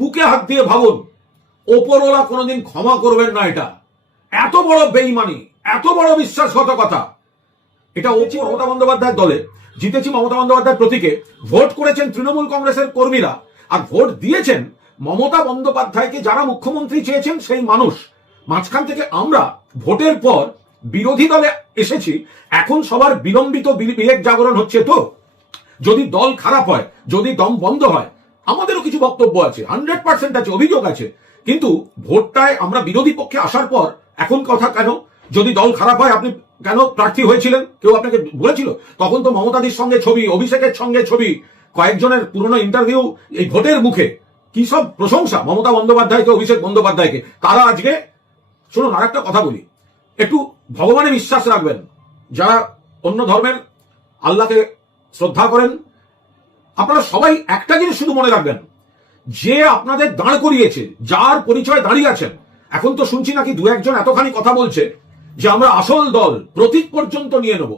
বুকে হাত দিয়ে ভাবুন, ওপরওয়ালা কোনোদিন ক্ষমা করবেন না। এটা এত বড় বেইমানি, এত বড় বিশ্বাসঘাতকতা। এটা মমতা বন্দ্যোপাধ্যায়ের দলে জিতেছি মমতা বন্দ্যোপাধ্যায়ের প্রতীকে, ভোট করেছেন তৃণমূল কংগ্রেসের কর্মীরা, আর ভোট দিয়েছেন মমতা বন্দ্যোপাধ্যায়কে যারা মুখ্যমন্ত্রী চেয়েছেন সেই মানুষ। মাঝখান থেকে আমরা ভোটের পর বিরোধী দলে এসেছি, এখন সবার বিলম্বিত বিবেক জাগরণ হচ্ছে। তো যদি দল খারাপ হয়, যদি দম বন্ধ হয়, আমাদেরও কিছু বক্তব্য আছে, 100% আছে, অভিযোগ আছে, কিন্তু ভোটটায় আমরা বিরোধী পক্ষে আসার পর এখন কথা কেন? যদি দল খারাপ হয়, আপনি কেন প্রার্থী হয়েছিলেন? কেউ আপনাকে বলেছিল? তখন তো মমতাদির সঙ্গে ছবি, অভিষেকের সঙ্গে ছবি, কয়েকজনের পুরনো ইন্টারভিউ, এই ভোটের মুখে কি সব প্রশংসা মমতা বন্দ্যোপাধ্যায়কে, অভিষেক বন্দ্যোপাধ্যায়কে। তারা আজকে, শুনুন আর একটা কথা বলি, একটু ভগবানে বিশ্বাস রাখবেন। যারা অন্য ধর্মের আল্লাহকে শ্রদ্ধা করেন, আপনারা সবাই একটা জিনিস শুধু মনে রাখবেন, যে আপনাদের দাঁড় করিয়েছে, যার পরিচয় দাঁড়িয়ে আছেন, এখন তো শুনছি নাকি দু একজন এতখানি কথা বলছে যে আমরা আসল দল, প্রতীক পর্যন্ত নিয়ে নেব।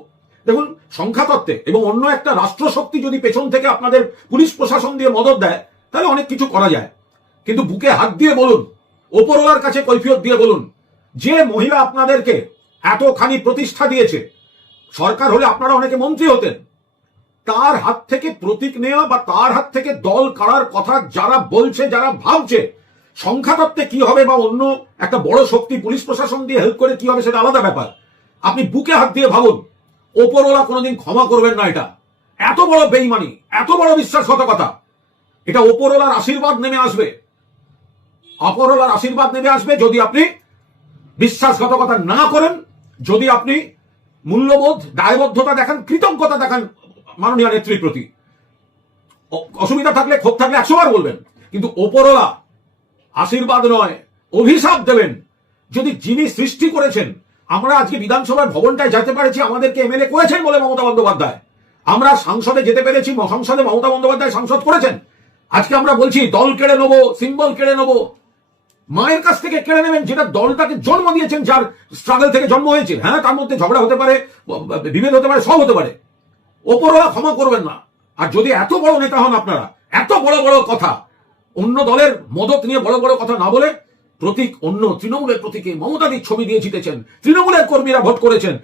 দেখুন, সংখ্যাতত্ত্বে এবং অন্য একটা রাষ্ট্রশক্তি যদি পেছন থেকে আপনাদের পুলিশ প্রশাসন দিয়ে মদত দেয়, তাহলে অনেক কিছু করা যায়। কিন্তু বুকে হাত দিয়ে বলুন, ওপরওয়ালার কাছে কৈফিয়ত দিয়ে বলুন, যে মহিলা আপনাদেরকে এতখানি প্রতিষ্ঠা দিয়েছে, সরকার হলে আপনারা অনেকে মন্ত্রী হতেন, তার হাত থেকে প্রতীক নেওয়া বা তার হাত থেকে দল কাড়ার কথা যারা বলছে, যারা ভাবছে, সংখ্যাতত্ত্বে কি হবে বা অন্য একটা বড় শক্তি পুলিশ প্রশাসন দিয়ে হেল্প করে কি হবে সেটা আলাদা ব্যাপার। আপনি বুকে হাত দিয়ে ভাবুন, ওপরওয়ালা কোনোদিন ক্ষমা করবেন না। এটা এত বড় বেইমানি, এত বড় বিশ্বাসঘাতকতা। এটা ওপরওয়ালার আশীর্বাদ নেমে আসবে, ওপরওয়ালার আশীর্বাদ নেমে আসবে যদি আপনি বিশ্বাসঘাতকতা না করেন, যদি আপনি মূল্যবোধ, দায়বদ্ধতা দেখান, কৃতজ্ঞতা দেখান মাননীয় নেত্রীর প্রতি। অসুবিধা থাকলে, ক্ষোভ থাকলে 100 বার বলবেন, কিন্তু ওপরওয়ালা আশীর্বাদ নয়, অভিশাপ দেবেন। যদি যিনি সৃষ্টি করেছেন, আমরা আজকে বিধানসভার ভবনটায় যেতে পেরেছি, আমাদেরকে এমএলএ করেছেন বলে মমতা বন্দ্যোপাধ্যায়। আমরা সংসদে যেতে পেরেছি, সংসদে মমতা বন্দ্যোপাধ্যায় সংসদ করেছেন। আজকে আমরা বলছি দল কেড়ে নেবো, সিম্বল কেড়ে নেবো। মায়ের কাছ থেকে কেড়ে নেবেন, যেটা দলটাকে জন্ম দিয়েছেন, যার স্ট্রাগল থেকে জন্ম হয়েছে। হ্যাঁ, তার মধ্যে ঝগড়া হতে পারে, বিভেদ হতে পারে, সব হতে পারে। ওপরওয়ালা ক্ষমা করবেন না। আর যদি এত বড় নেতা হন আপনারা, এত বড় বড় কথা, অন্য দলের মদত নিয়ে বড় বড় কথা না বলে, প্রতীক অন্য তৃণমূলের প্রতীকে মমতাদির ছবি দিয়ে জিতেছেন, তৃণমূলের কর্মীরা ভোট করেছেন,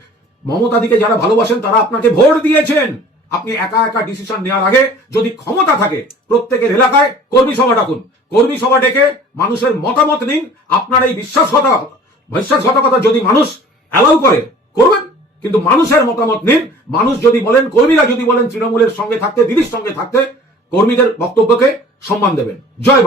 মমতাদিকে যারা ভালোবাসেন তারা আপনাকে ভোট দিয়েছেন। আপনি একা একা ডিসিশন নেওয়ার আগে যদি ক্ষমতা থাকে, প্রত্যেকের এলাকায় কর্মী সভা ডাকুন, কর্মী সভা ডেকে মানুষের মতামত নিন। আপনার এই বিশ্বাসঘাতকতা যদি মানুষ অ্যালাউ করে, করবেন, কিন্তু মানুষের মতামত নিন। মানুষ যদি বলেন, কর্মীরা যদি বলেন তৃণমূলের সঙ্গে থাকতে, দিদির সঙ্গে থাকতে, কর্মীদের বক্তব্যকে সম্মান দেবেন। জয় বাংলা।